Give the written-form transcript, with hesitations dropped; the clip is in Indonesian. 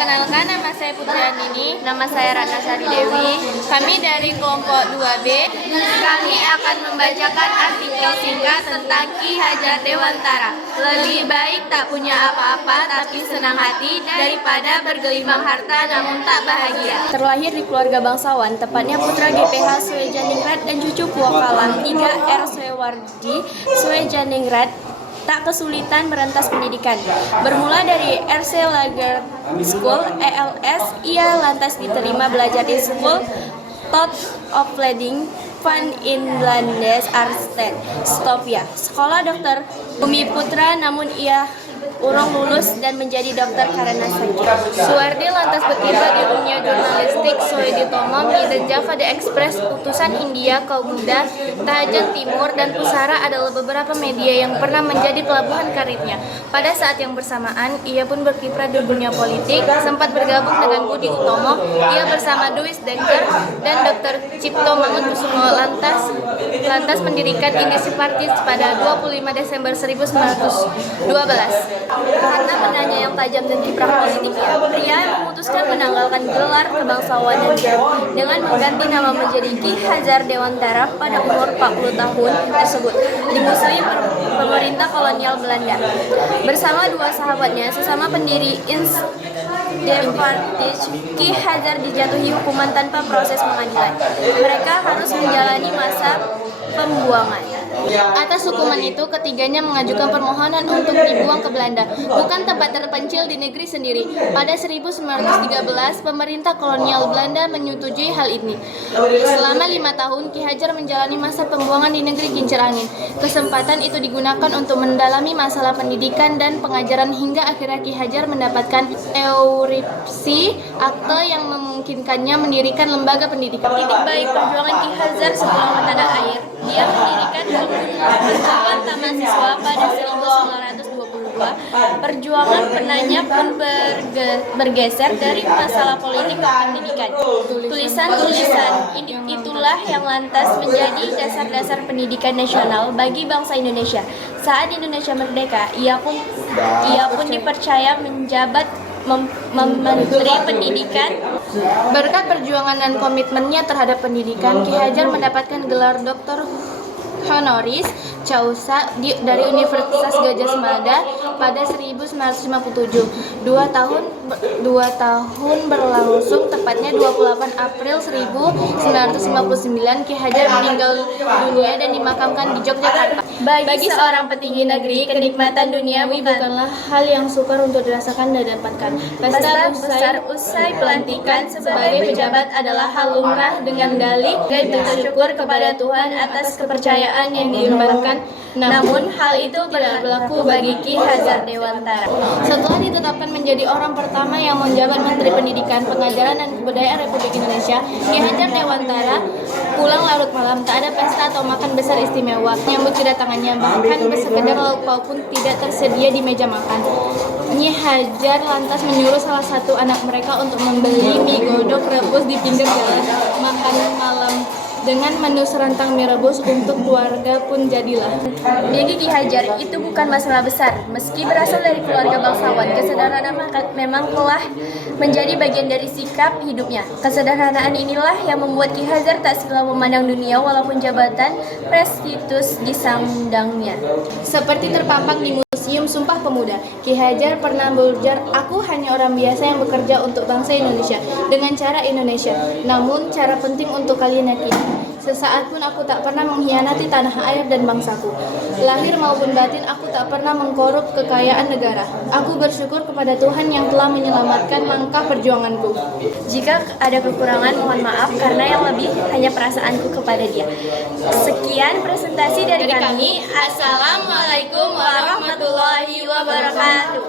Perkenalkan, nama saya Putri Andini. Nama saya Ratna Sari Dewi. Kami dari kelompok 2B. Kami akan membacakan artikel singkat tentang Ki Hajar Dewantara. Lebih baik tak punya apa-apa tapi senang hati daripada bergelimang harta namun tak bahagia. Terlahir di keluarga bangsawan, tepatnya putra GPH Swejaningrat dan cucu Puakalan 3 R. Swewardi Swejaningrat, tak kesulitan merentas pendidikan. Bermula dari RC Lager School ELS, ia lantas diterima belajar di School Tot Opleiding van Inlandse Artsen, Stovia, sekolah dokter Bumi Putra, namun ia urung lulus dan menjadi dokter karena sakit. Suwardi lantas bertiba di dunia jurnalistik. Soeditomo dan Java The Express, Utusan India, Kauguda, Tahajan Timur, dan Pusara adalah beberapa media yang pernah menjadi pelabuhan karirnya. Pada saat yang bersamaan, ia pun berkiprah di dunia politik, sempat bergabung dengan Budi Utomo. Ia bersama Duis Dekker dan Dr. Cipto Mangunkusumo lantas mendirikan Indisi Partis pada 25 Desember 1912. Karena penanya yang tajam dan kiprah politiknya, pria memutuskan menanggalkan gelar kebangsawanan dengan mengganti nama menjadi Ki Hajar Dewantara pada umur 40 tahun tersebut, dimusuhi pemerintah kolonial Belanda. Bersama dua sahabatnya, sesama pendiri Partis, Ki Hajar dijatuhi hukuman tanpa proses pengadilan. Mereka harus menjalani masa pembuangan. Atas hukuman itu, ketiganya mengajukan permohonan untuk dibuang ke Belanda, bukan tempat terpencil di negeri sendiri. Pada 1913, pemerintah kolonial Belanda menyetujui hal ini. Selama 5 tahun, Ki Hajar menjalani masa pembuangan di negeri Kincir Angin. Kesempatan itu digunakan untuk mendalami masalah pendidikan dan pengajaran hingga akhirnya Ki Hajar mendapatkan euripsi, akte yang memungkinkannya mendirikan lembaga pendidikan. Titik balik perjuangan Ki Hajar sepulang ke tanah air, dia mendirikan perjuangan Taman Siswa pada 1922. Perjuangan penanya pun bergeser dari masalah politik ke pendidikan. Tulisan-tulisan itulah yang lantas menjadi dasar-dasar pendidikan nasional bagi bangsa Indonesia. Saat Indonesia merdeka, ia pun dipercaya menjabat Menteri Pendidikan. Berkat perjuangan dan komitmennya terhadap pendidikan, Ki Hajar mendapatkan gelar Doktor Honoris Causa dari Universitas Gadjah Mada pada 1957. Dua tahun berlangsung, tepatnya 28 April 1959, Ki Hajar meninggal dunia dan dimakamkan di Yogyakarta. Bagi seorang petinggi negeri, kenikmatan duniawi bukanlah hal yang sukar untuk dirasakan dan dapatkan. Pesta besar usai pelantikan sebagai pejabat adalah hal lumrah dengan dalih bersyukur kepada Tuhan atas kepercayaan yang diembarkan. Namun hal itu tidak berlaku bagi Ki Hajar Dewantara. Setelah ditetapkan menjadi orang pertama yang menjabat Menteri Pendidikan, Pengajaran dan Kebudayaan Republik Indonesia, Ki Hajar Dewantara pulang larut malam. Tak ada pesta atau makan besar istimewa menyambut kedatangannya, bahkan sekedar lauk pauk pun tidak tersedia di meja makan. Ki Hajar lantas menyuruh salah satu anak mereka untuk membeli mie godok rebus di pinggir jalan. Makan malam dengan menu serantang mie rebus untuk keluarga pun jadilah. Bagi Ki Hajar itu bukan masalah besar. Meski berasal dari keluarga bangsawan, kesederhanaan memang telah menjadi bagian dari sikap hidupnya. Kesederhanaan inilah yang membuat Ki Hajar tak silau memandang dunia walaupun jabatan prestisius disandangnya. Seperti terpampang di Museum Sumpah Pemuda, Ki Hajar pernah berujar, "Aku hanya orang biasa yang bekerja untuk bangsa Indonesia dengan cara Indonesia. Namun cara penting untuk kalian yakini, sesaat pun aku tak pernah mengkhianati tanah air dan bangsaku. Lahir maupun batin aku tak pernah mengkorup kekayaan negara. Aku bersyukur kepada Tuhan yang telah menyelamatkan langkah perjuanganku. Jika ada kekurangan, mohon maaf karena yang lebih hanya perasaanku kepada dia." Sekian presentasi dari kami. Assalamualaikum warahmatullahi wabarakatuh.